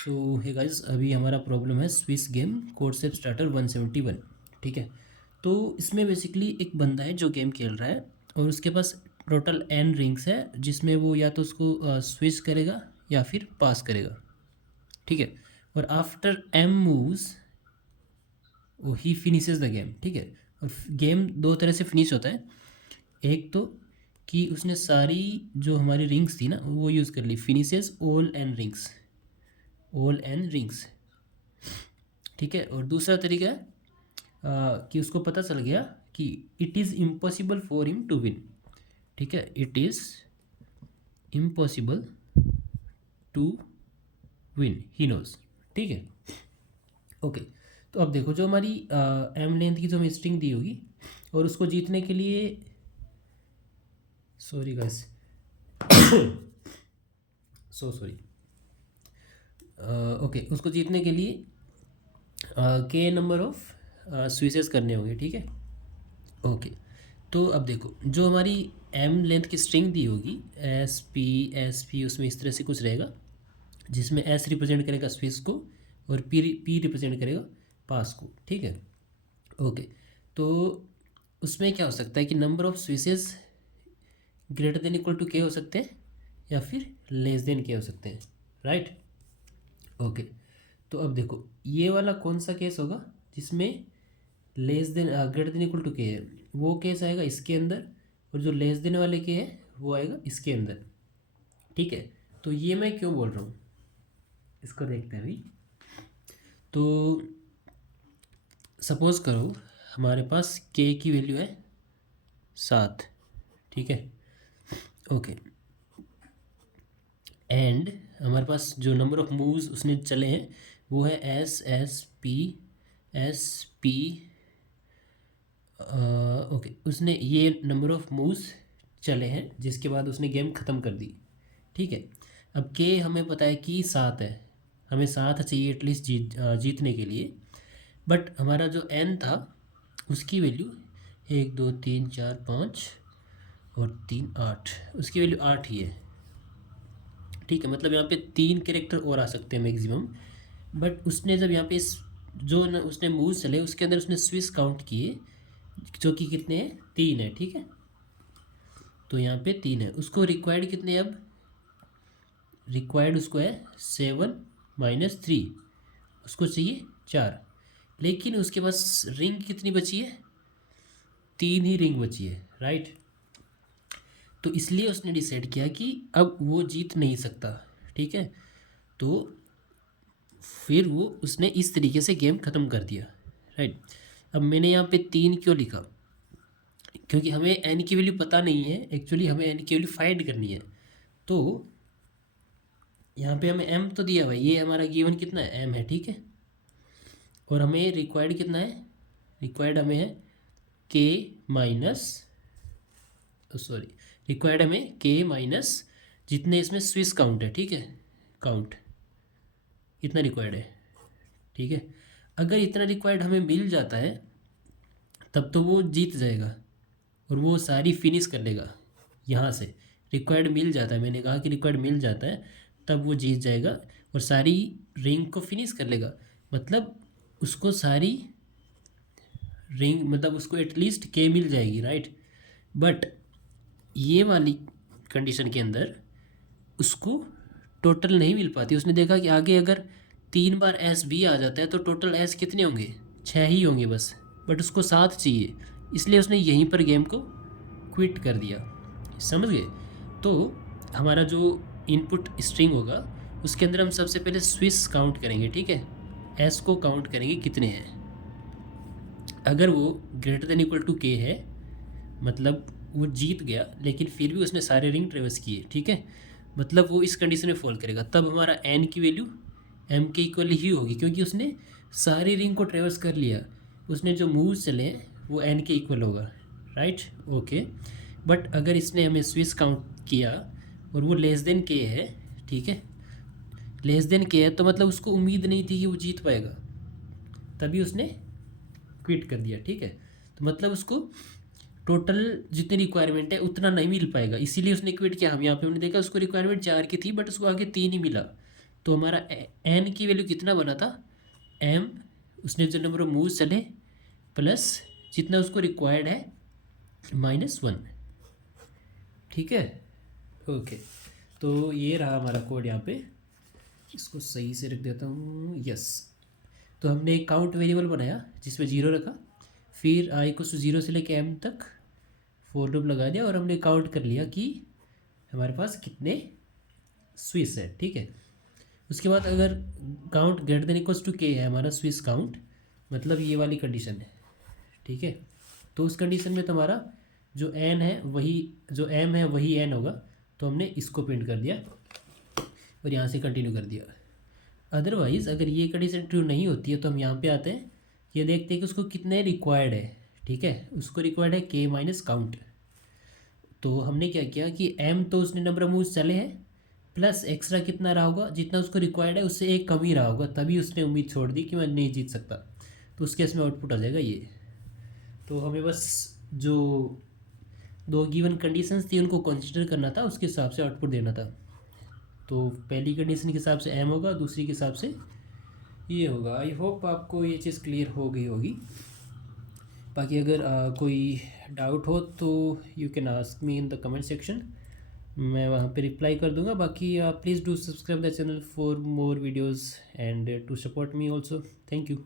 सो hey guys, अभी हमारा problem है स्विस गेम कोडसेप स्टार्टर 171। ठीक है, तो इसमें बेसिकली एक बंदा है जो गेम खेल रहा है और उसके पास टोटल एन रिंग्स है, जिसमें वो या तो उसको स्विच करेगा या फिर पास करेगा। ठीक है, और आफ्टर एम मूव्स वो ही फिनिशेज द गेम। ठीक है, और गेम दो तरह से फिनिश होता है। एक तो कि उसने सारी जो हमारी रिंग्स थी ना वो यूज़ कर ली, finishes all and rings, all and rings. ठीक है, और दूसरा तरीका है कि उसको पता चल गया कि it is impossible for him to win. ठीक है, it is impossible to win, he knows. ठीक है, ओके। तो अब देखो, जो हमारी एम लेंथ की जो हमें स्ट्रिंग दी होगी और उसको जीतने के लिए, sorry guys, so sorry, okay, उसको जीतने के लिए के नंबर ऑफ स्विचेस करने होंगे। ठीक है, ओके। तो अब देखो, जो हमारी एम लेंथ की स्ट्रिंग दी होगी एस पी, उसमें इस तरह से कुछ रहेगा जिसमें एस रिप्रेजेंट करेगा स्विच को और पी रिप्रेजेंट करेगा पास को। ठीक है, ओके। तो उसमें क्या हो सकता है कि number of switches greater than equal to k हो सकते हैं या फिर लेस देन के हो सकते हैं, राइट। ओके, तो अब देखो, ये वाला कौन सा केस होगा जिसमें less than greater than equal to k है, वो केस आएगा इसके अंदर, और जो लेस देन वाले के है वो आएगा इसके अंदर। ठीक है, तो ये मैं क्यों बोल रहा हूँ इसको देखते हैं अभी। तो सपोज करो हमारे पास के की वैल्यू है 7। ठीक है, ओके, एंड हमारे पास जो नंबर ऑफ मूव्स उसने चले हैं वो है एस पी, ओके, उसने ये नंबर ऑफ मूव्स चले हैं जिसके बाद उसने गेम ख़त्म कर दी। ठीक है, अब के हमें पता है कि 7 है, हमें 7 चाहिए एटलीस्ट जीतने के लिए। बट हमारा जो एन था उसकी वैल्यू 1 2 3 4 5 और 3 8, उसकी वैल्यू 8 ही है। ठीक है, मतलब यहाँ पे 3 कैरेक्टर और आ सकते हैं मैक्सिमम। बट उसने जब यहाँ पे इस जो उसने मूव्स चले उसके अंदर उसने स्विच काउंट किए, जो कि कितने हैं, 3 है। ठीक है, तो यहाँ पे 3 है, उसको रिक्वायर्ड कितने अब, रिक्वायर्ड उसको है 7 - 3, उसको चाहिए 4। लेकिन उसके पास रिंग कितनी बची है, 3 ही रिंग बची है, राइट। तो इसलिए उसने डिसाइड किया कि अब वो जीत नहीं सकता। ठीक है, तो फिर वो उसने इस तरीके से गेम ख़त्म कर दिया, राइट। अब मैंने यहाँ पे 3 क्यों लिखा, क्योंकि हमें एन की वैल्यू पता नहीं है, एक्चुअली हमें एन की वैल्यू फाइंड करनी है। तो यहाँ पे हमें एम तो दिया हुआ है, ये हमारा गिवन कितना है, एम है। ठीक है, और हमें रिक्वायर्ड कितना है, रिक्वायर्ड हमें है के माइनस, सॉरी, रिक्वायर्ड हमें के माइनस जितने इसमें स्विच काउंट है। ठीक है, काउंट इतना रिक्वायर्ड है। ठीक है, अगर इतना रिक्वायर्ड हमें मिल जाता है तब तो वो जीत जाएगा और वो सारी फिनिश कर लेगा। यहाँ से रिक्वायर्ड मिल जाता है, मैंने कहा कि रिक्वायर्ड मिल जाता है, तब वो जीत जाएगा और सारी रिंग को फिनिश कर लेगा। मतलब उसको सारी रिंग, मतलब उसको एटलीस्ट के मिल जाएगी, राइट। बट ये वाली कंडीशन के अंदर उसको टोटल नहीं मिल पाती। उसने देखा कि आगे अगर 3 बार एस भी आ जाता है तो टोटल एस कितने होंगे, 6 ही होंगे बस। बट उसको 7 चाहिए, इसलिए उसने यहीं पर गेम को क्विट कर दिया। समझ गए। तो हमारा जो इनपुट स्ट्रिंग होगा उसके अंदर हम सबसे पहले स्विच काउंट करेंगे। ठीक है, एस को काउंट करेंगे कितने हैं। अगर वो greater than equal to k है, मतलब वो जीत गया लेकिन फिर भी उसने सारे रिंग ट्रेवर्स किए। ठीक है, मतलब वो इस कंडीशन में फॉल करेगा, तब हमारा एन की वैल्यू एम के इक्वल ही होगी, क्योंकि उसने सारी रिंग को ट्रेवर्स कर लिया। उसने जो मूव्स चले हैं वो एन के इक्वल होगा, राइट, ओके। बट अगर इसने हमें स्विच काउंट किया और वो लेस देन के है, ठीक है, लेस देन के है, तो मतलब उसको उम्मीद नहीं थी कि वो जीत पाएगा, तभी उसने क्विट कर दिया। ठीक है, तो मतलब उसको टोटल जितनी रिक्वायरमेंट है उतना नहीं मिल पाएगा, इसीलिए उसने क्विट किया। हम यहाँ पे हमने देखा उसको रिक्वायरमेंट 4 की थी बट उसको आगे 3 ही मिला, तो हमारा एन की वैल्यू कितना बना था, एम उसने जो नंबर ऑफ मूव्स चले प्लस जितना उसको रिक्वायर्ड है -1। ठीक है, ओके। तो ये रहा हमारा कोड यहाँ पे, इसको सही से रख देता हूँ, यस। तो हमने एक काउंट वेरिएबल बनाया जिसमें 0 रखा, फिर आई को 0 से लेके एम तक फोर लूप लगा दिया और हमने काउंट कर लिया कि हमारे पास कितने स्विस है। ठीक है, उसके बाद अगर count greater than equals to k है हमारा स्विस काउंट, मतलब ये वाली कंडीशन है। ठीक है, तो उस कंडीशन में तुम्हारा जो एन है वही, जो एम है वही एन होगा, तो हमने इसको प्रिंट कर दिया और यहाँ से कंटिन्यू कर दिया। अदरवाइज़ अगर ये कंडीशन ट्रू नहीं होती है तो हम यहाँ पे आते हैं, ये देखते हैं कि उसको कितने रिक्वायर्ड है। ठीक है, उसको रिक्वायर्ड है के माइनस काउंट। तो हमने क्या किया कि एम तो उसने नंबर ऑफ मूव्स चले हैं प्लस एक्स्ट्रा कितना रहा होगा, जितना उसको रिक्वायर्ड है उससे एक कम ही रहा होगा, तभी उसने उम्मीद छोड़ दी कि मैं नहीं जीत सकता। तो उस केस में आउटपुट आ जाएगा ये। तो हमें बस जो दो गिवन कंडीशंस थी उनको कंसिडर करना था, उसके हिसाब से आउटपुट देना था। तो पहली कंडीशन के हिसाब से एम होगा, दूसरी के हिसाब से ये होगा। आई होप आपको ये चीज़ क्लियर हो गई होगी। बाकी अगर कोई डाउट हो तो you can ask me in the comment section, मैं वहाँ पे रिप्लाई कर दूंगा। बाकी please do subscribe the channel for more videos and to support me also. Thank you.